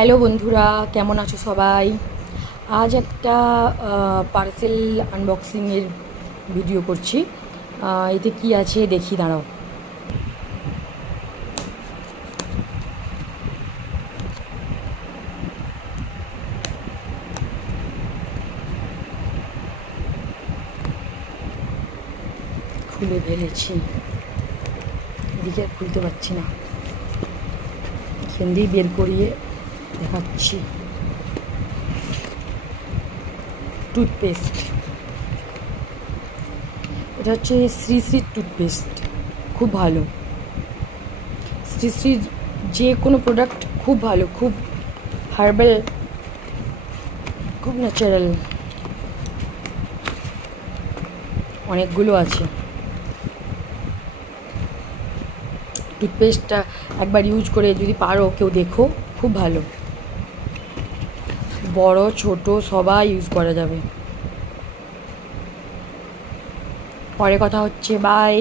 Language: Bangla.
হ্যালো বন্ধুরা, কেমন আছো সবাই? আজ একটা পার্সেল আনবক্সিংয়ের ভিডিও করছি। এতে কি আছে দেখি, দাঁড়াও। খুলে ফেলেছি, এদিকে আর খুলতে পারছি না, এখান দিয়ে বের করিয়ে দেখাচ্ছি। টুথপেস্ট, এটা হচ্ছে শ্রী শ্রী টুথপেস্ট, খুব ভালো। শ্রী শ্রীর যে কোনো প্রোডাক্ট খুব ভালো, খুব হার্বাল, খুব ন্যাচারাল, অনেকগুলো আছে। টুথপেস্টটা একবার ইউজ করে যদি পারো কেউ দেখো, খুব ভালো, বড় ছোট সবাই ইউজ করা যাবে। পরে কথা হচ্ছে, বাই।